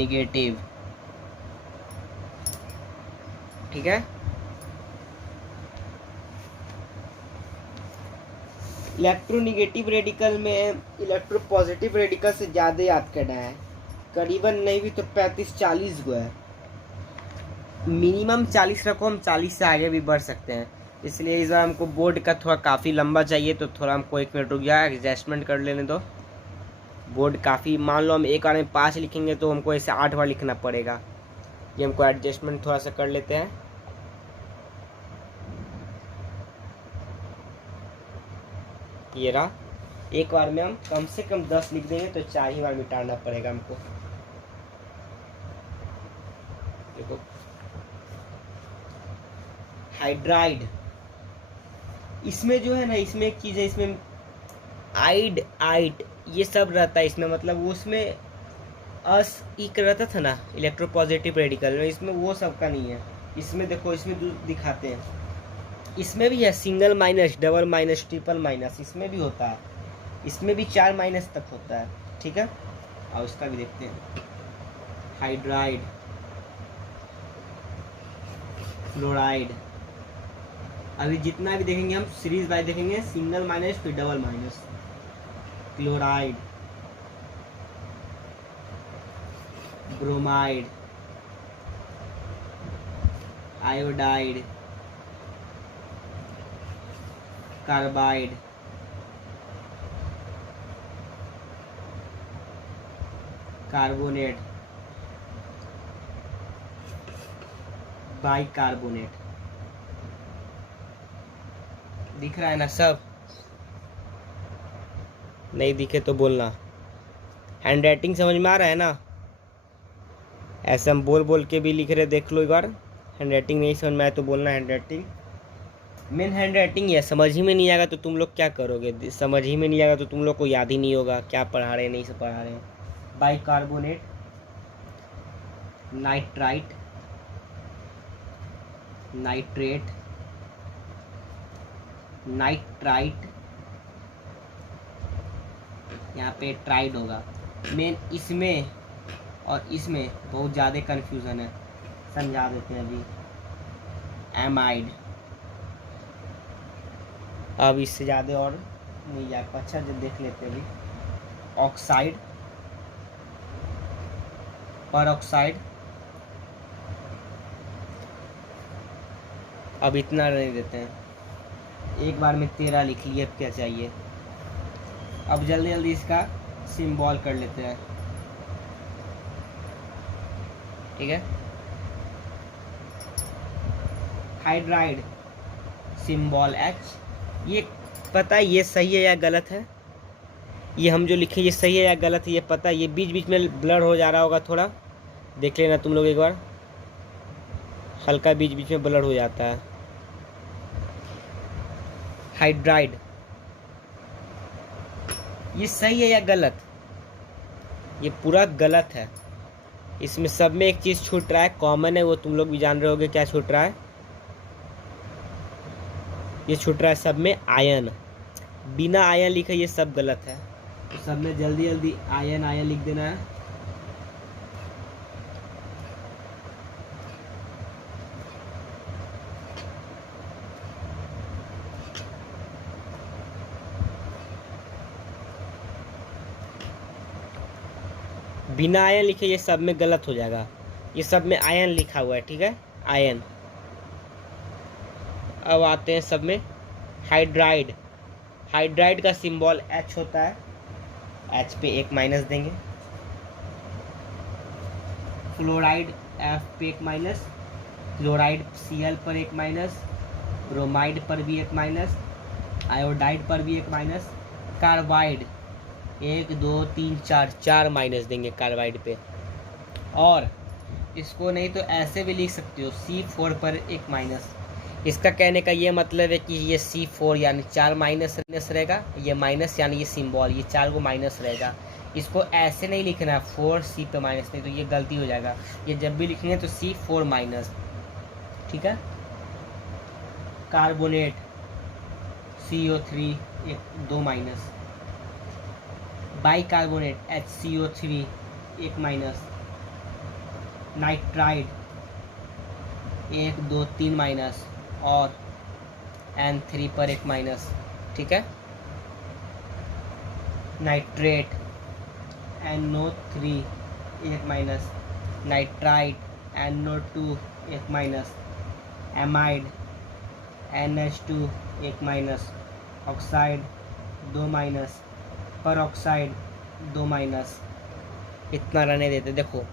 Electronegative, ठीक है। Electronegative radical में इलेक्ट्रोपॉजिटिव रेडिकल से ज़्यादा याद करना है, करीबन नहीं भी तो 35-40 गो है, मिनिमम 40 रखो, हम 40 से आगे भी बढ़ सकते हैं। इसलिए इस बार हमको बोर्ड का थोड़ा काफ़ी लंबा चाहिए, तो थोड़ा हमको 1 मिनट रुक गया, एडजस्टमेंट कर लेने दो। बोर्ड काफ़ी, मान लो हम एक बार में 5 लिखेंगे तो हमको ऐसे 8 बार लिखना पड़ेगा, ये हमको एडजस्टमेंट थोड़ा सा कर लेते हैं। ये रहा, एक बार में हम कम से कम 10 लिख देंगे तो 4 ही बार मिटाना पड़ेगा हमको। देखो हाइड्राइड, इसमें जो है ना, इसमें एक चीज़ है, इसमें आइड आइट ये सब रहता है इसमें, मतलब उसमें अस इक रहता था ना इलेक्ट्रोपॉजिटिव रेडिकल में, इसमें वो सब का नहीं है। इसमें देखो, इसमें जो दिखाते हैं इसमें भी है single minus, double minus, triple minus, इसमें भी होता है, इसमें भी 4 माइनस तक होता है, ठीक है। और इसका भी देखते हैं, हाइड्राइड, फ्लोराइड, अभी जितना भी देखेंगे हम सीरीज वाइज देखेंगे, सिंगल माइनस फिर double minus, chloride, bromide, iodide, carbide, carbonate, bicarbonate, दिख रहा है ना सब? नहीं दिखे तो बोलना। हैंड राइटिंग समझ में आ रहा है ना? ऐसे हम बोल बोल के भी लिख रहे, देख लो एक बार। हैंड राइटिंग नहीं समझ में आया तो बोलना hand writing. Main hand writing है, समझ ही में नहीं आएगा तो तुम लोग क्या करोगे? समझ ही में नहीं आएगा तो तुम लोग को याद ही नहीं होगा क्या पढ़ा रहे हैं, नहीं से पढ़ा रहे हैं। बाइकार्बोनेट, नाइट्राइट, नाइट्रेट, नाइट्राइट, यहाँ पे ट्राइड होगा। मेन इसमें और इसमें बहुत ज़्यादा कन्फ्यूज़न है, समझा देते हैं अभी। एमाइड, अब इससे ज़्यादा और नहीं जा, अच्छा जो देख लेते हैं अभी। ऑक्साइड, परऑक्साइड, अब इतना नहीं देते हैं, एक बार में 13 लिख लिए, अब क्या चाहिए। अब जल्दी जल्दी इसका सिंबल कर लेते हैं, ठीक है। Hydride, symbol H। ये पता है ये सही है या गलत है? ये हम जो लिखे ये सही है या गलत है ये पता है? ये बीच बीच में ब्लर हो जा रहा होगा, थोड़ा देख लेना तुम लोग एक बार, हल्का बीच बीच में ब्लर हो जाता है। हाइड्राइड, ये सही है या गलत? ये पूरा गलत है। इसमें सब में एक चीज़ छूट रहा है, कॉमन है, वो तुम लोग भी जान रहे होगे क्या छूट रहा है। ये छूट रहा है सब में आयन, बिना आयन लिखे ये सब गलत है, तो सब में जल्दी जल्दी आयन आयन लिख देना है। बिना आयन लिखे ये सब में गलत हो जाएगा, ये सब में आयन लिखा हुआ है, ठीक है, आयन। अब आते हैं सब में हाइड्राइड। हाइड्राइड का सिंबल H होता है, H पे 1 माइनस देंगे। फ्लोराइड F पे 1 माइनस, क्लोराइड Cl पर 1 माइनस, ब्रोमाइड पर भी 1 माइनस, आयोडाइड पर भी 1 माइनस, कार्बाइड 1 2 3 4 माइनस देंगे कार्बाइड पे। और इसको नहीं तो ऐसे भी लिख सकते हो, C4 पर 1 माइनस। इसका कहने का ये मतलब है कि ये C4 यानी 4 माइनस रहेगा, ये माइनस यानी ये सिंबल, ये 4 को माइनस रहेगा। इसको ऐसे नहीं लिखना है 4C पे माइनस, नहीं तो ये गलती हो जाएगा। ये जब भी लिखेंगे तो C4 माइनस, ठीक है। Carbonate CO3 2 minus, bicarbonate HCO3 1 minus, nitride 1 2 3 minus और N3 पर 1 माइनस, ठीक है। Nitrate NO3 1 minus, nitride NO2 1 minus, amide NH2 1 minus, oxide 2 minus, पर ऑक्साइड 2 माइनस। इतना रहने देते। देखो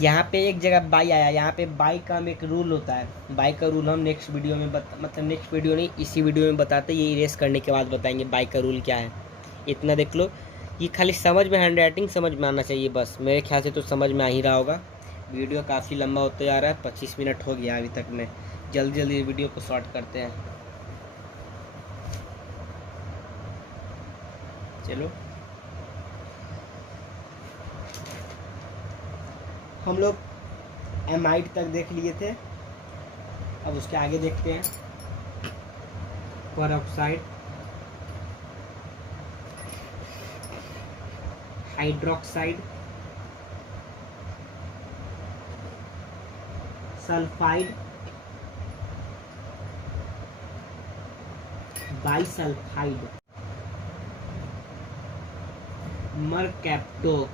यहाँ पे एक जगह बाई आया, यहाँ पे बाई का हम एक रूल होता है। बाई का रूल हम नेक्स्ट वीडियो में मतलब नेक्स्ट वीडियो नहीं, इसी वीडियो में बताते, ये इरेज करने के बाद बताएंगे बाई का रूल क्या है। इतना देख लो, ये खाली समझ में, हैंड राइटिंग समझ में आना चाहिए बस। मेरे ख्याल से तो समझ में आ ही रहा होगा। वीडियो काफ़ी लंबा होता जा रहा है, 25 मिनट हो गया अभी तक में। जल्दी जल्दी वीडियो को शॉर्ट करते हैं। चलो हम लोग एमाइड तक देख लिए थे, अब उसके आगे देखते हैं। Peroxide, hydroxide, sulphide, bisulphide, mercapto,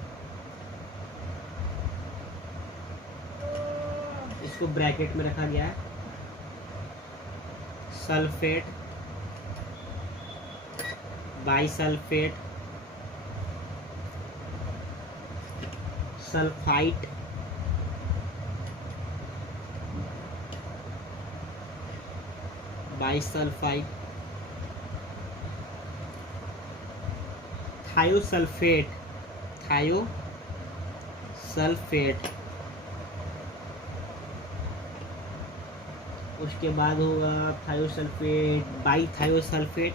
इसको ब्रैकेट में रखा गया है, sulphate, bisulphate, sulphite, bisulphite, thiosulphate, thiosulphate, उसके बाद होगा थायोसल्फेट, बाईथायोसल्फेट।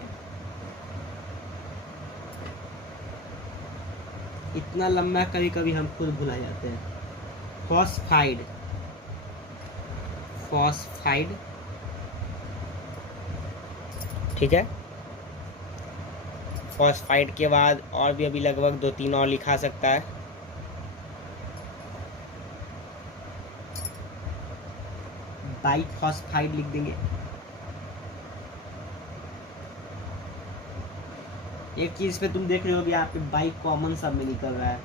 इतना लंबा कभी कभी हम खुद भुला जाते हैं। फॉस्फाइड, फॉस्फाइड, ठीक है। फॉस्फाइड के बाद और भी अभी लगभग 2-3 और लिखा सकता है। बाइफॉस्फाइड लिख देंगे। एक चीज पे तुम देख रहे हो यहाँ पे बाई कॉमन सब में निकल रहा है।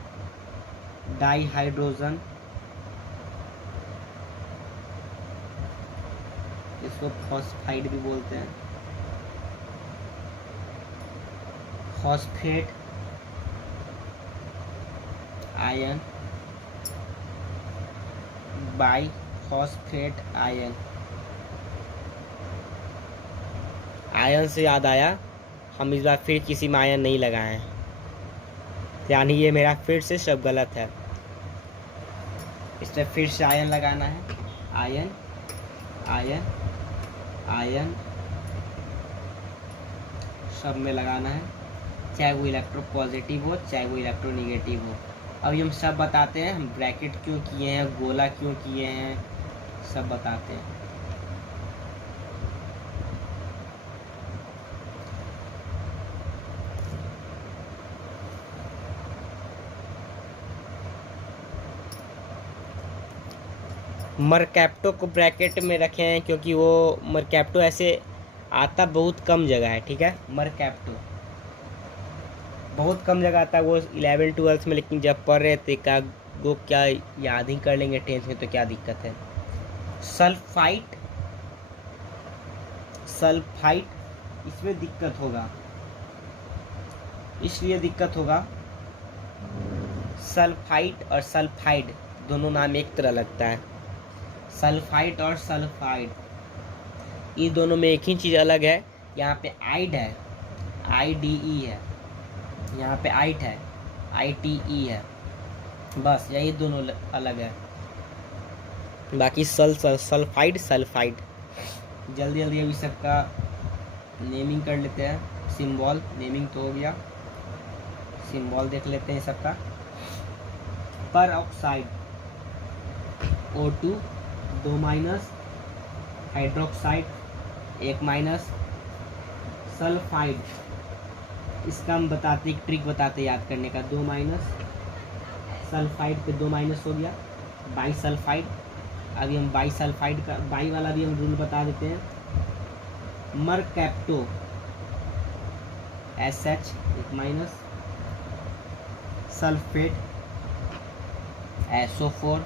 डाई हाइड्रोजन, इसको फॉस्फाइड भी बोलते हैं। Phosphate, ion, by phosphate ion. Ion से याद आया, हम इस बार फिर किसी में आयन नहीं लगाए हैं, यानी ये मेरा फिर से सब गलत है। इसमें फिर से आयन लगाना है। आयन, आयन, आयन सब में लगाना है, चाहे वो इलेक्ट्रो पॉजिटिव हो चाहे वो इलेक्ट्रो निगेटिव हो। अभी हम सब बताते हैं, हम ब्रैकेट क्यों किए हैं, गोला क्यों किए हैं, सब बताते हैं। मरकैप्टो को ब्रैकेट में रखे हैं क्योंकि वो मरकैप्टो ऐसे आता बहुत कम जगह है, ठीक है। मरकैप्टो बहुत कम जगह आता है, वो 11-12 में, लेकिन जब पढ़ रहे थे वो क्या याद ही कर लेंगे 10th में, तो क्या दिक्कत है। सल्फाइट, सल्फाइट इसमें दिक्कत होगा, इसलिए दिक्कत होगा। सल्फाइट और सल्फाइड दोनों नाम एक तरह लगता है। सल्फाइट और सल्फाइड, ये दोनों में एक ही चीज़ अलग है। यहाँ पे आइड है, IDE है, यहाँ पे आइट है, ITE है, बस यही दोनों अलग है। बाकी सल्फाइड, सल्फाइड। जल्दी जल्दी अभी सबका नेमिंग कर लेते हैं। सिंबल नेमिंग तो हो गया, सिंबल देख लेते हैं सबका। पर oxide O2 2 minus, hydroxide 1 minus, sulphide इसका हम बताते, एक ट्रिक बताते याद करने का, 2 माइनस, सल्फाइड पे 2 माइनस हो गया, बाई सल्फाइड। अभी हम बाई सल्फाइड का बाई वाला भी हम रूल बता देते हैं। Mercapto SH 1 minus, sulphate SO4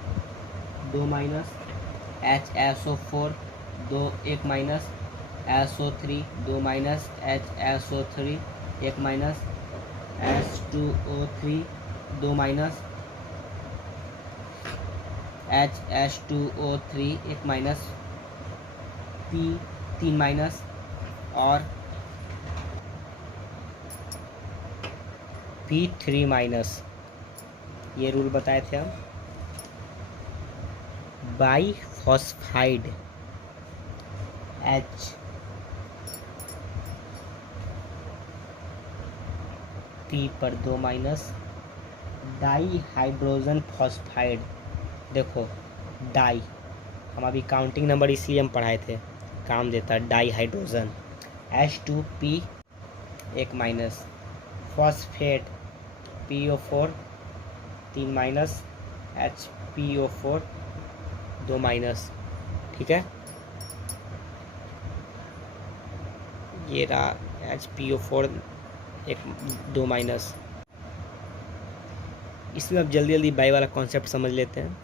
2 minus, HSO4 2 1 minus, SO3 2 minus, HSO3 1 minus, H2O3 2 minus, H2O3 1 minus, P 3 minus और P3 माइनस। ये रूल बताए थे हम। बाई फॉस्फाइड H P पर 2 माइनस, डाई हाइड्रोजन फॉस्फाइड। देखो डाई, हम अभी काउंटिंग नंबर इसलिए हम पढ़ाए थे, काम देता है di hydrogen. H2P 1 minus, phosphate PO4 3 minus, HPO4 2 minus. ठीक है, ये रहा HPO4 2 माइनस। इसमें अब जल्दी जल्दी बाई वाला कॉन्सेप्ट समझ लेते हैं।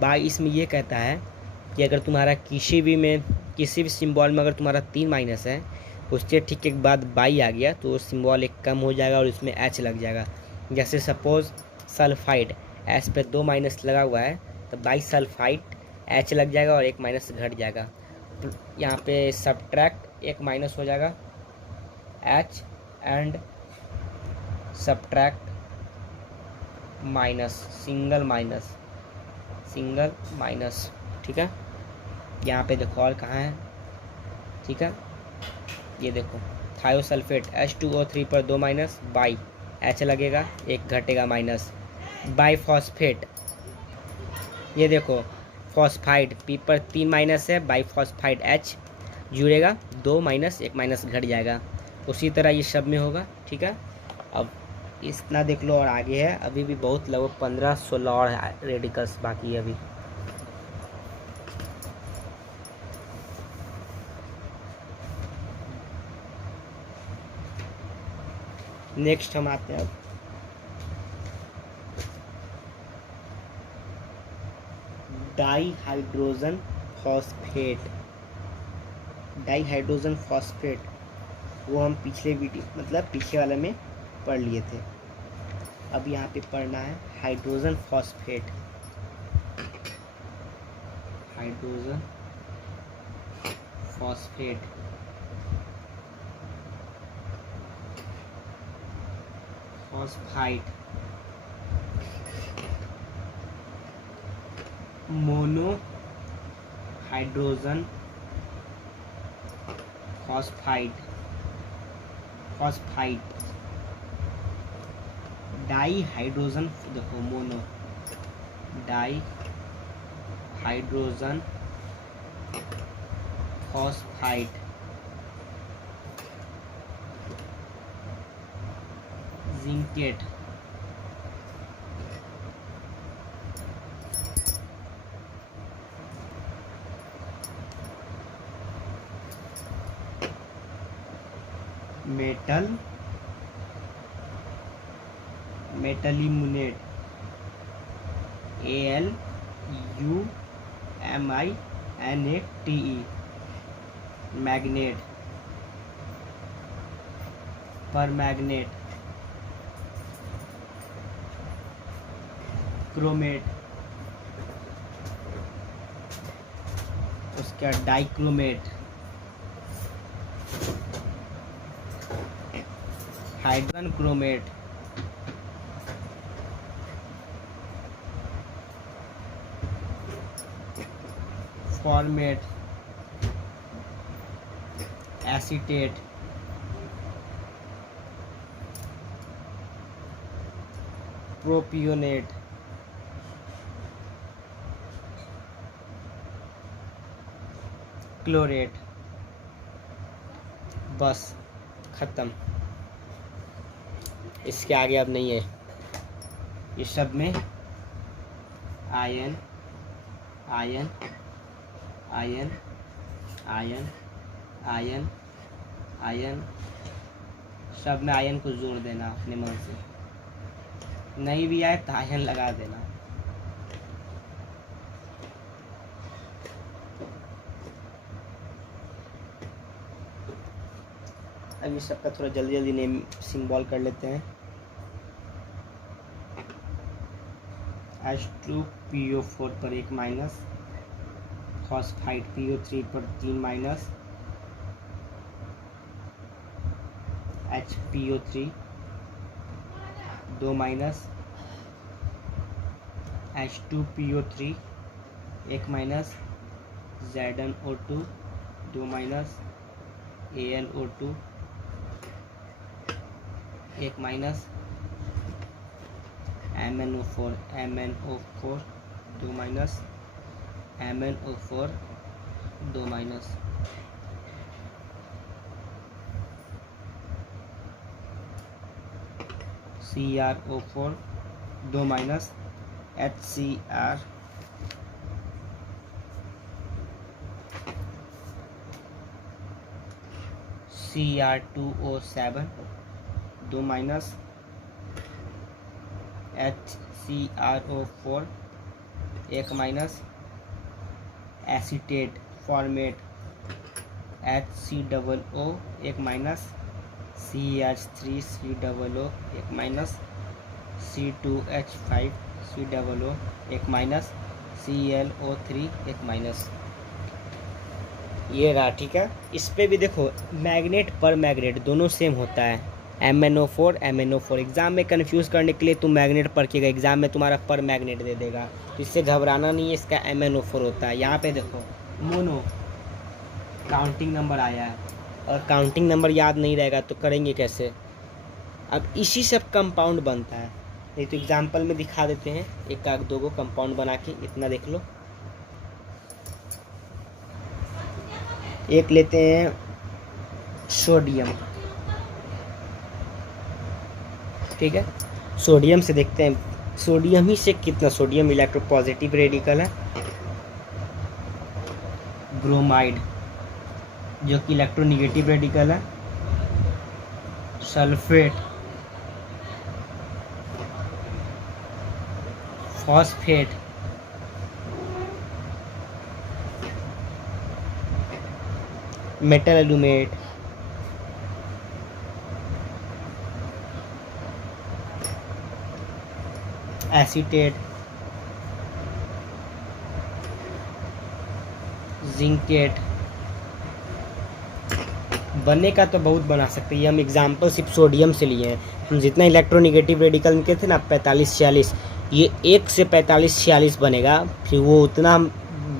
बाई इसमें ये कहता है कि अगर तुम्हारा किसी भी सिंबल में अगर तुम्हारा 3 माइनस है, उसके ठीक एक बाद बाई आ गया तो सिंबल एक कम हो जाएगा और इसमें H लग जाएगा। जैसे सपोज सल्फाइड S पे 2 माइनस लगा हुआ है तो बाई सल्फाइड H लग जाएगा और 1 माइनस घट जाएगा। यहाँ पे सब्ट्रैक्ट 1 माइनस हो जाएगा H and subtract minus, single minus. ठीक है, यहाँ पे देखो और कहाँ है। ठीक है, ये देखो थायोसल्फेट H2O3 पर 2 माइनस, बाई H लगेगा, 1 घटेगा माइनस। बाई फॉस्फेट, ये देखो फॉस्फाइड P पर 3 माइनस है, बाई फॉस्फाइड H जुड़ेगा, 2 माइनस 1 माइनस घट जाएगा। उसी तरह ये सब में होगा। ठीक है, अब इतना देख लो और आगे है, अभी भी बहुत लगभग 15-16 और रेडिकल्स बाकी है अभी। नेक्स्ट हम आते हैं अब डाई हाइड्रोजन फॉस्फेट। वो हम पिछले वाले में पढ़ लिए थे। अब यहाँ पे पढ़ना है hydrogen phosphate. Phosphide, mono hydrogen phosphide, di hydrogen, देखो mono di hydrogen phosphide, zincate, मेटलिमुनेट ALUMINATE, मैग्नेट, परमैग्नेट, क्रोमेट, उसका dichromate, hydrogen chromate, formate, acetate, propionate, chlorate. बस ख़त्म, इसके आगे अब नहीं है। ये सब में ion ion ion ion ion ion, सब में आयन को जोड़ देना अपने मन से, नहीं भी आए तो आयन लगा देना। अभी सबका थोड़ा जल्दी जल्दी नेम सिंबल कर लेते हैं। H2PO4 पर 1 माइनस, फॉस्फाइड PO3 पर 3 minus, HPO3 2 minus, H2PO3 1 minus, ZnO2 2 minus, AnO2 1 minus, MnO4 2 minus, MnO4 2 minus, CrO4 2 minus, HCr Cr2O7 2 minus, HCrO4 1 minus, acetate format HCOO 1 minus, CH3COO 1 minus, C2H5COO 1 minus, ClO3 1 minus. ये रहा, ठीक है। इस पे भी देखो magnet पर magnet दोनों सेम होता है, MnO4 एग्जाम में कंफ्यूज करने के लिए तुम मैग्नेट पर किएगा, एग्जाम में तुम्हारा पर मैग्नेट दे देगा, तो इससे घबराना नहीं है, इसका MnO4 होता है। यहाँ पे देखो मोनो काउंटिंग नंबर आया है, और काउंटिंग नंबर याद नहीं रहेगा तो करेंगे कैसे। अब इसी से कंपाउंड बनता है, नहीं तो एग्जाम्पल में दिखा देते हैं, एक आग दो गो कंपाउंड बना के, इतना देख लो। एक लेते हैं सोडियम, ठीक है, सोडियम से देखते हैं, सोडियम ही से कितना, सोडियम इलेक्ट्रोपॉजिटिव रेडिकल है। ब्रोमाइड जो कि इलेक्ट्रोनिगेटिव रेडिकल है। Sulphate, phosphate, metal aluminate, acetate, zincate. बनने का तो बहुत बना सकते हैं, हम एग्जाम्पल सिर्फ सोडियम से लिए हैं। हम जितना इलेक्ट्रोनिगेटिव रेडिकल निकले थे ना 45-46, ये 1 से 45-46 बनेगा, फिर वो उतना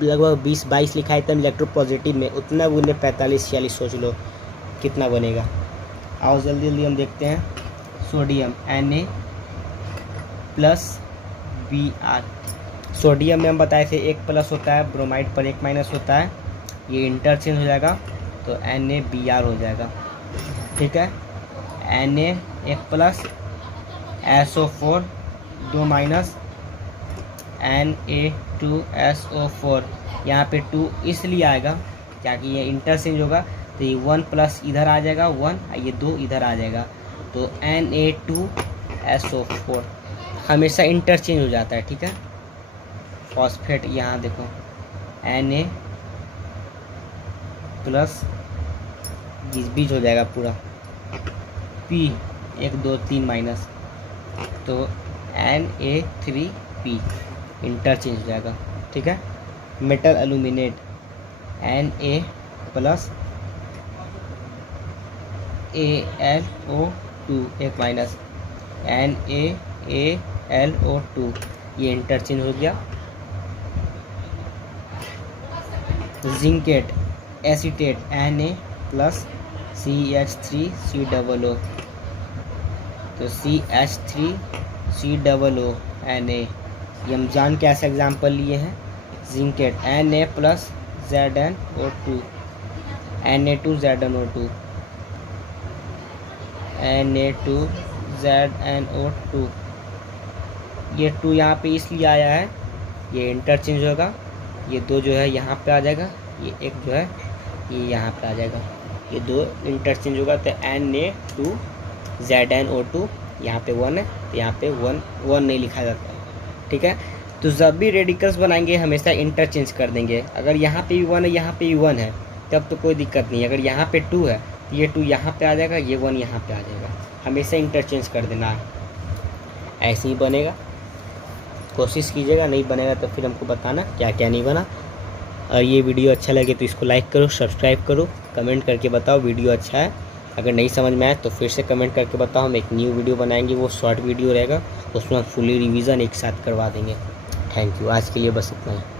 लगभग 20-22 लिखा है तब इलेक्ट्रोपॉजिटिव में, उतना उन्हें 45-46 सोच लो कितना बनेगा। आओ जल्दी जल्दी हम देखते हैं। सोडियम Na+Br, सोडियम में हम बताए थे 1 प्लस होता है, ब्रोमाइड पर 1 माइनस होता है, ये इंटरचेंज हो जाएगा तो NaBr हो जाएगा, ठीक है। Na 1 plus, SO4 2 minus, Na2SO4, यहाँ पे 2 इसलिए आएगा क्योंकि ये इंटरचेंज होगा, तो ये 1 प्लस इधर आ जाएगा 1, ये 2 इधर आ जाएगा, तो Na2SO4 हमेशा इंटरचेंज हो जाता है, ठीक है। फॉस्फेट यहाँ देखो Na प्लस बीच हो जाएगा पूरा, P 1 2 3 माइनस, तो Na3P इंटरचेंज हो जाएगा, ठीक है। Metal aluminate Na plus AlO2 1 minus, NaAlO2, ये इंटरचेंज हो गया। Zincate acetate Na plus CH3COO, तो CH3COO Na, ये हम जान के ऐसा एग्जाम्पल लिए हैं। Zincate Na plus ZnO2, Na2ZnO2, Na2ZnO2, ये 2 यहाँ पे इसलिए आया है ये इंटरचेंज होगा, ये 2 जो है यहाँ पे आ जाएगा, ये एक जो है ये यहाँ पे आ जाएगा, ये 2 इंटरचेंज होगा। तो Na2 ZnO2 यहाँ पे 1 है, तो यहाँ पे 1 नहीं लिखा जाता है, ठीक है। तो जब भी रेडिकल्स बनाएंगे हमेशा इंटरचेंज कर देंगे। अगर यहाँ पे भी 1 है, यहाँ पे भी 1 है, तब तो कोई दिक्कत नहीं है। अगर यहाँ पे 2 है तो ये 2 यहाँ पे आ जाएगा, ये 1 यहाँ पे आ जाएगा, हमेशा इंटरचेंज कर देना है, ऐसे ही बनेगा। कोशिश कीजिएगा, नहीं बनेगा तो फिर हमको बताना क्या क्या नहीं बना। और ये वीडियो अच्छा लगे तो इसको लाइक करो, सब्सक्राइब करो, कमेंट करके बताओ वीडियो अच्छा है। अगर नहीं समझ में आए तो फिर से कमेंट करके बताओ, हम एक न्यू वीडियो बनाएंगे, वो शॉर्ट वीडियो रहेगा, उसमें हम फुली रिवीजन एक साथ करवा देंगे। थैंक यू, आज के लिए बस इतना ही।